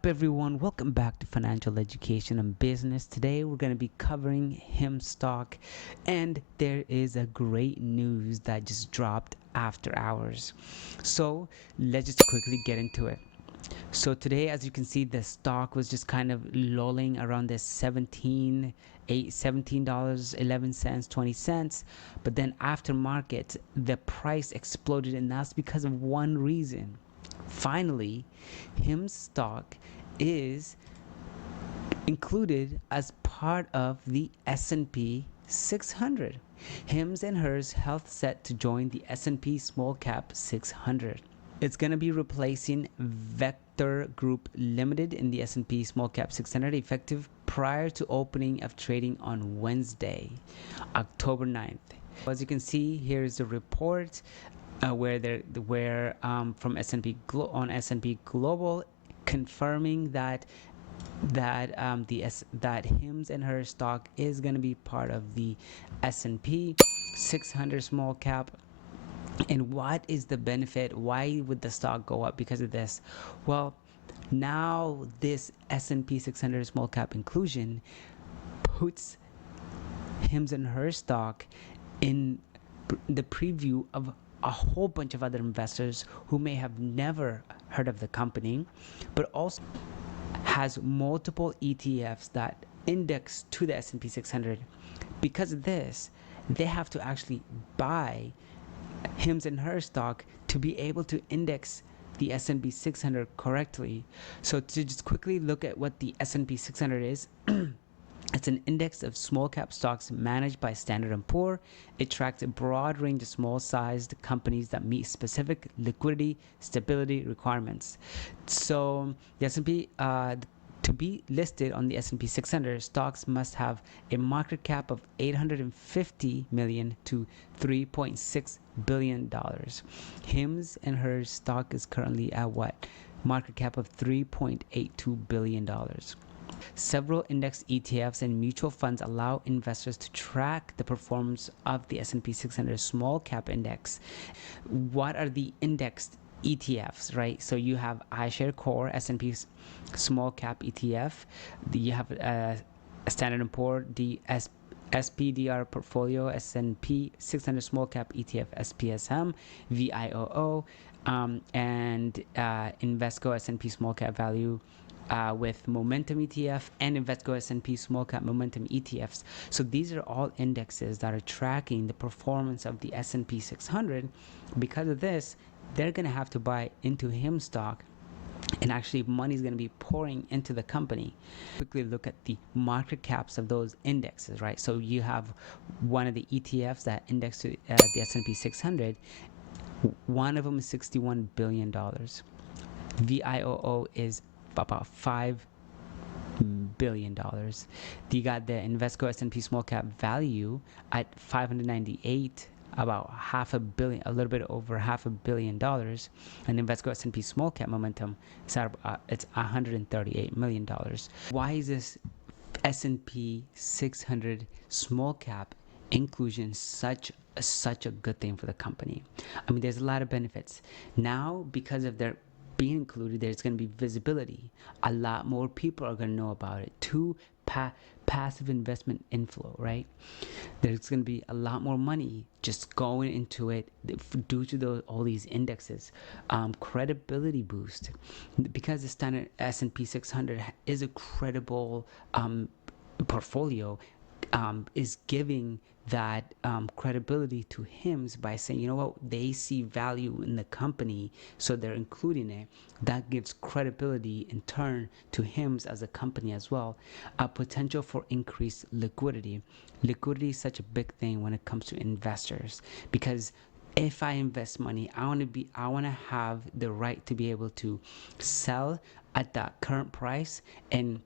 up, everyone? Welcome back to Financial Education and Business. Today we're going to be covering HIMSStock, and there is a great news that just dropped after hours. So let's just quickly get into it. So today, as you can see, the stock was just kind of lolling around this $17.11, 20 cents. But then after market, the price exploded, and that's because of one reason. Finally, HIMSStock is included as part of the S&P 600. HIMS and HERS Health set to join the S&P SmallCap 600. It's going to be replacing Vector Group Limited in the S&P SmallCap 600 effective prior to opening of trading on Wednesday, October 9th. As you can see, here's the report where from S&P on S&P Global confirming that HIMS and her stock is going to be part of the S&P 600 small cap. And what is the benefit? Why would the stock go up because of this? Well, now this S&P 600 small cap inclusion puts HIMS and her stock in the preview of a whole bunch of other investors who may have never heard of the company, but also has multiple ETFs that index to the S&P 600. Because of this, they have to actually buy HIMS and her stock to be able to index the S&P 600 correctly. So to just quickly look at what the S&P 600 is, it's an index of small cap stocks managed by Standard & Poor. It tracks a broad range of small-sized companies that meet specific liquidity, stability requirements. So the S&P, to be listed on the S&P 600, stocks must have a market cap of $850 million to $3.6 billion. HIMS and her stock is currently at what? Market cap of $3.82 billion. Several index ETFs and mutual funds allow investors to track the performance of the S&P 600 small cap index. What are the indexed ETFs, right? So you have iShare Core S&P small cap ETF. You have a Standard & Poor SPDR portfolio S&P 600 small cap ETF SPSM VIOO, and Invesco S&P small cap value with Momentum ETF and Invesco S&P Small Cap Momentum ETFs. So these are all indexes that are tracking the performance of the S&P 600. Because of this, they're going to have to buy into HIMSStock, and actually money is going to be pouring into the company. Quickly look at the market caps of those indexes, right? So you have one of the ETFs that index to the S&P 600. One of them is $61 billion. VIOO is about $5 billion. You got the Invesco S&P small cap value at 598, about a little bit over $500 million, and Invesco S&P small cap momentum is it's $138 million. Why is this S&P 600 small cap inclusion such a good thing for the company? I mean, there's a lot of benefits now because of their being included. There's going to be visibility. A lot more people are going to know about it. Passive investment inflow, right? There's going to be a lot more money just going into it due to all these indexes. Credibility boost, because the standard S&P 600 is a credible portfolio, is giving that credibility to HIMS by saying, you know what, they see value in the company, so they're including it. That gives credibility in turn to HIMS as a company as well. A potential for increased liquidity. Liquidity is such a big thing when it comes to investors, because if I invest money, I want to have the right to be able to sell at that current price and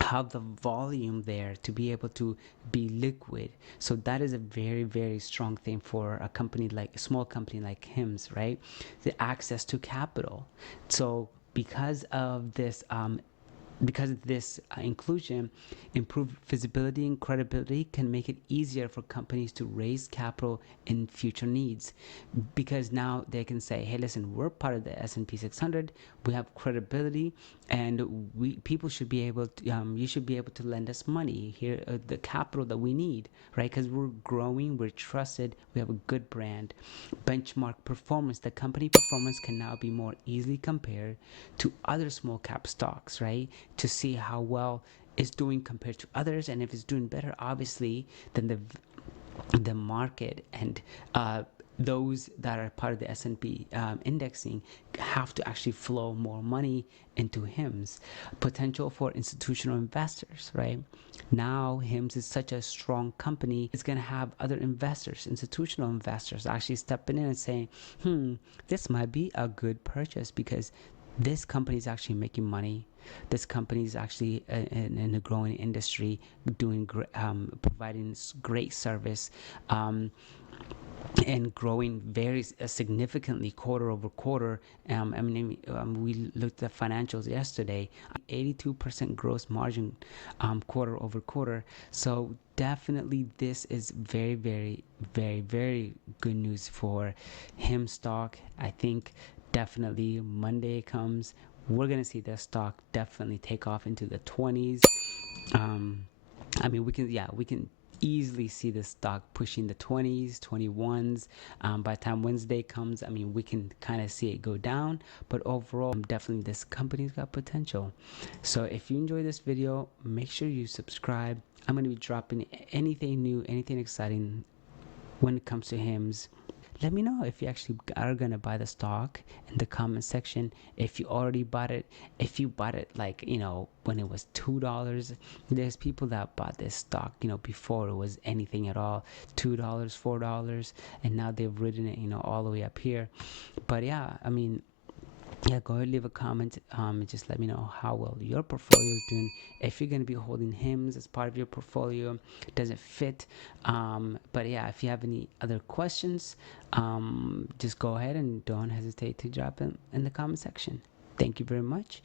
have the volume there to be able to be liquid. So that is a very, very strong thing for a small company like HIMS, right? The access to capital. So because of this because of this inclusion, improved visibility and credibility can make it easier for companies to raise capital in future needs, because now they can say, hey, listen, we're part of the S&P 600, we have credibility, and people should be able to, you should be able to lend us money here, the capital that we need, right? Because we're growing, we're trusted, we have a good brand. Benchmark performance, the company performance can now be more easily compared to other small cap stocks, right? To see how well it's doing compared to others, and if it's doing better, obviously, than the market, and those that are part of the S&P indexing have to actually flow more money into HIMS. Potential for institutional investors, right? Now HIMS is such a strong company, it's going to have other investors, institutional investors, actually stepping in and saying, this might be a good purchase because this company is actually making money. This company is actually in a growing industry, doing providing great service, and growing very significantly quarter over quarter. We looked at financials yesterday, 82% gross margin quarter over quarter. So definitely this is very, very, very, very good news for HIMSStock. I think definitely Monday comes, we're gonna see the stock definitely take off into the 20s. We can easily see the stock pushing the 20s, 21s. By the time Wednesday comes, we can kind of see it go down, but overall, definitely this company's got potential. So if you enjoy this video, make sure you subscribe. I'm going to be dropping anything new, anything exciting when it comes to HIMS. Let me know if you actually are going to buy the stock in the comment section. If you already bought it, if you bought it when it was $2, there's people that bought this stock before it was anything at all, $2, $4, and now they've ridden it all the way up here. But yeah, go ahead, leave a comment, and just let me know how well your portfolio is doing. If you're going to be holding HIMS as part of your portfolio, does it fit? But yeah, if you have any other questions, just go ahead and don't hesitate to drop them in the comment section. Thank you very much.